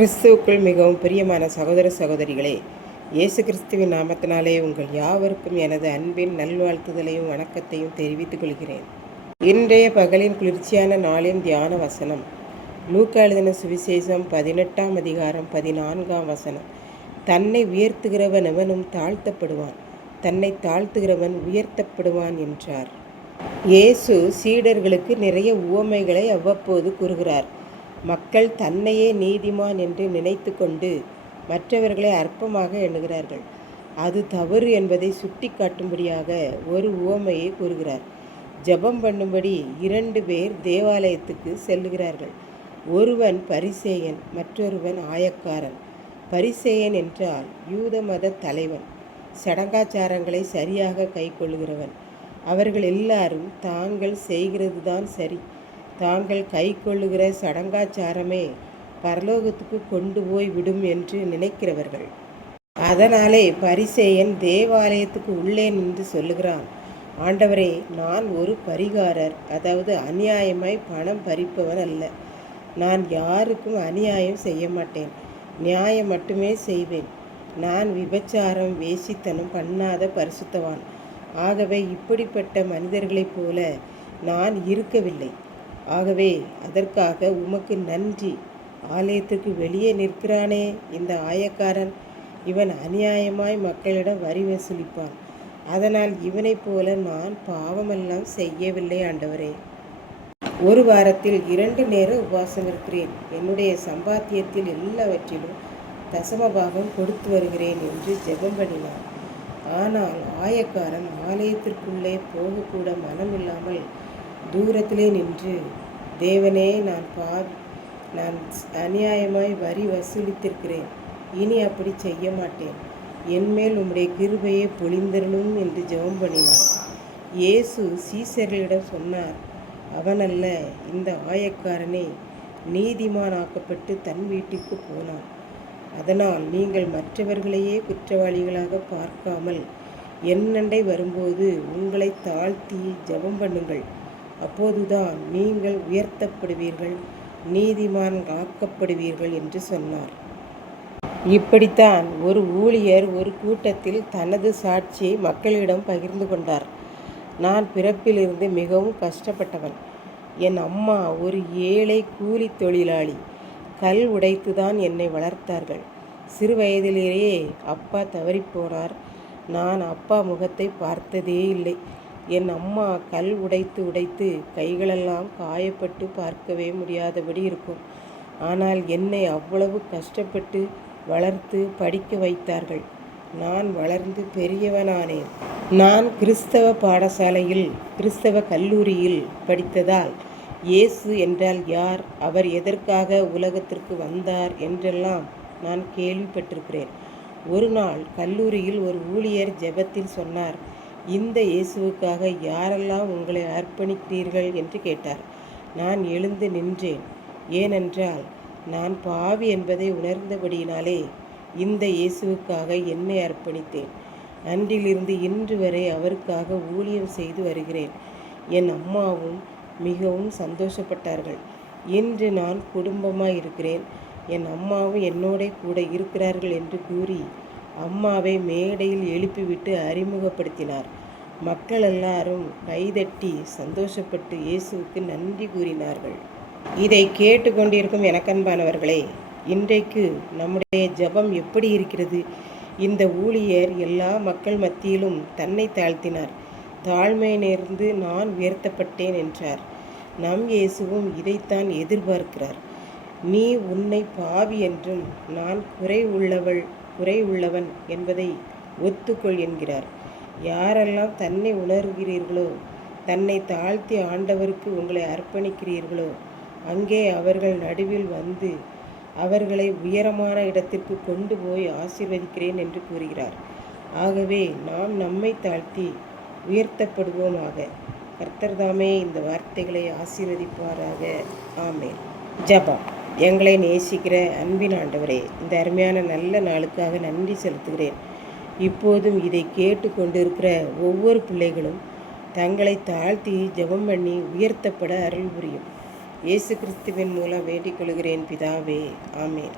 கிறிஸ்துவுக்குள் மிகவும் பிரியமான சகோதர சகோதரிகளே, இயேசு கிறிஸ்துவின் நாமத்தினாலே உங்கள் யாவருக்கும் எனது அன்பின் நல்வாழ்த்துதலையும் வணக்கத்தையும் தெரிவித்துக் கொள்கிறேன். இன்றைய பகலின் குளிர்ச்சியான நாளின் தியான வசனம் லூக்கா எழுதின சுவிசேஷம் 18ஆம் அதிகாரம் 14ஆம் வசனம். தன்னை உயர்த்துகிறவன் எவனும் தாழ்த்தப்படுவான், தன்னை தாழ்த்துகிறவன் உயர்த்தப்படுவான் என்றார். இயேசு சீடர்களுக்கு நிறைய உவமைகளை அவ்வப்போது கூறுகிறார். மக்கள் தன்னையே நீதிமான் என்று நினைத்து கொண்டு மற்றவர்களை அற்பமாக எண்ணுகிறார்கள். அது தவறு என்பதை சுட்டி காட்டும்படியாக ஒரு உவமையை கூறுகிறார். ஜெபம் பண்ணும்படி 2 பேர் தேவாலயத்துக்கு செல்லுகிறார்கள். ஒருவன் பரிசேயன், மற்றொருவன் ஆயக்காரன். பரிசேயன் என்றால் யூத மத தலைவன், சடங்காச்சாரங்களை சரியாக கை கொள்ளுகிறவன். அவர்கள் எல்லாரும் தாங்கள் செய்கிறது தான் சரி, தாங்கள் கை கொள்ளுகிற சடங்காச்சாரமே பரலோகத்துக்கு கொண்டு போய் விடும் என்று நினைக்கிறவர்கள். அதனாலே பரிசேயன் தேவாலயத்துக்கு உள்ளே நின்று சொல்லுகிறான், ஆண்டவரே, நான் ஒரு பரிகாரர், அதாவது அநியாயமாய் பணம் பறிப்பவன் அல்ல. நான் யாருக்கும் அநியாயம் செய்ய மாட்டேன், நியாயம் மட்டுமே செய்வேன். நான் விபச்சாரம் வேசித்தனம் பண்ணாத பரிசுத்தவான். ஆகவே இப்படிப்பட்ட மனிதர்களைப் போல நான் இருக்கவில்லை. ஆகவே அதற்காக உமக்கு நன்றி. ஆலயத்துக்கு வெளியே நிற்கிறானே இந்த ஆயக்காரன், இவன் அநியாயமாய் மக்களிடம் வரி வசூலிப்பான். அதனால் இவனைப் போல நான் பாவமெல்லாம் செய்யவில்லை ஆண்டவரே. ஒரு வாரத்தில் 2 நேர உபவாசம் இருக்கிறேன். என்னுடைய சம்பாத்தியத்தில் எல்லாவற்றிலும் தசமபாகம் கொடுத்து வருகிறேன் என்று ஜெபம் பண்ணினான். ஆனால் ஆயக்காரன் ஆலயத்திற்குள்ளே போகக்கூட மனமில்லாமல் தூரத்திலே நின்று, தேவனே, நான் அநியாயமாய் வரி வசூலித்திருக்கிறேன், இனி அப்படி செய்ய மாட்டேன், என்மேல் உம்முடைய கிருபையை பொழிந்தருளும் என்று ஜெபம் பண்ணினார். இயேசு சீசர்களிடம் சொன்னார், அவனல்ல, இந்த ஆயக்காரனே நீதிமானாக்கப்பட்டு தன் வீட்டிற்கு போனான். அதனால் நீங்கள் மற்றவர்களையே குற்றவாளிகளாக பார்க்காமல் என்னண்டை வரும்போது உங்களை தாழ்த்தி ஜெபம் பண்ணுங்கள். அப்போதுதான் நீங்கள் உயர்த்தப்படுவீர்கள், நீதிமான் ஆக்கப்படுவீர்கள் என்று சொன்னார். இப்படித்தான் ஒரு ஊழியர் ஒரு கூட்டத்தில் தனது சாட்சியை மக்களிடம் பகிர்ந்து கொண்டார். நான் பிறப்பிலிருந்து மிகவும் கஷ்டப்பட்டவன். என் அம்மா ஒரு ஏழை கூலி தொழிலாளி. கல் உடைத்துதான் என்னை வளர்த்தார்கள். சிறு வயதிலேயே அப்பா தவறிப்போனார். நான் அப்பா முகத்தை பார்த்ததே இல்லை. என் அம்மா கல் உடைத்து கைகளெல்லாம் காயப்பட்டு பார்க்கவே முடியாதபடி இருக்கும். ஆனால் என்னை அவ்வளவு கஷ்டப்பட்டு வளர்த்து படிக்க வைத்தார்கள். நான் வளர்ந்து பெரியவனானேன். நான் கிறிஸ்தவ பாடசாலையில், கிறிஸ்தவ கல்லூரியில் படித்ததால் இயேசு என்றால் யார், அவர் எதற்காக உலகத்திற்கு வந்தார் என்றெல்லாம் நான் கேள்விப்பட்டிருக்கிறேன். ஒரு நாள் கல்லூரியில் ஒரு ஊழியர் ஜெபத்தில் சொன்னார், இந்த இயேசுவுக்காக யாரெல்லாம் உங்களை அர்ப்பணிக்கிறீர்கள் என்று கேட்டார். நான் எழுந்து நின்றேன். ஏனென்றால் நான் பாவி என்பதை உணர்ந்தபடியினாலே இந்த இயேசுவுக்காக என்னை அர்ப்பணித்தேன். அன்றிலிருந்து இன்று வரை அவருக்காக ஊழியம் செய்து வருகிறேன். என் அம்மாவும் மிகவும் சந்தோஷப்பட்டார்கள். இன்று நான் குடும்பமாக இருக்கிறேன், என் அம்மாவும் என்னோட கூட இருக்கிறார்கள் என்று கூறி அம்மாவை மேடையில் எழுப்பிவிட்டு அறிமுகப்படுத்தினார். மக்கள் எல்லாரும் கைதட்டி சந்தோஷப்பட்டு இயேசுவுக்கு நன்றி கூறினார்கள். இதை கேட்டுக்கொண்டிருக்கும் எனக்கன்பானவர்களே, இன்றைக்கு நம்முடைய ஜெபம் எப்படி இருக்கிறது? இந்த ஊழியர் எல்லா மக்கள் மத்தியிலும் தன்னை தாழ்த்தினார். தாழ்மை நேர்ந்து நான் உயர்த்தப்பட்டேன் என்றார். நம் இயேசுவும் இதைத்தான் எதிர்பார்க்கிறார். நீ உன்னை பாவி என்றும் நான் குறை உள்ளவன் என்பதை ஒத்துக்கொள் என்கிறார். யாரெல்லாம் தன்னை உணர்கிறீர்களோ, தன்னை தாழ்த்தி ஆண்டவருக்கு உங்களை அர்ப்பணிக்கிறீர்களோ, அங்கே அவர்கள் நடுவில் வந்து அவர்களை உயரமான இடத்திற்கு கொண்டு போய் ஆசீர்வதிக்கிறேன் என்று கூறுகிறார். ஆகவே நாம் நம்மை தாழ்த்தி உயர்த்தப்படுவோமாக. கர்த்தர் தாமே இந்த வார்த்தைகளை ஆசீர்வதிப்பாராக. ஆமென். ஜெபம். எங்களை நேசிக்கிற அன்பின் ஆண்டவரே, இந்த அருமையான நல்ல நாளுக்காக நன்றி செலுத்துகிறேன். இப்போதும் இதை கேட்டு கொண்டிருக்கிற ஒவ்வொரு பிள்ளைகளும் தங்களை தாழ்த்தி ஜெபம் பண்ணி உயர்த்தப்பட அருள் புரியும். இயேசு கிறிஸ்துவின் மூலம் வேண்டிக் கொள்கிறேன் பிதாவே. ஆமென்.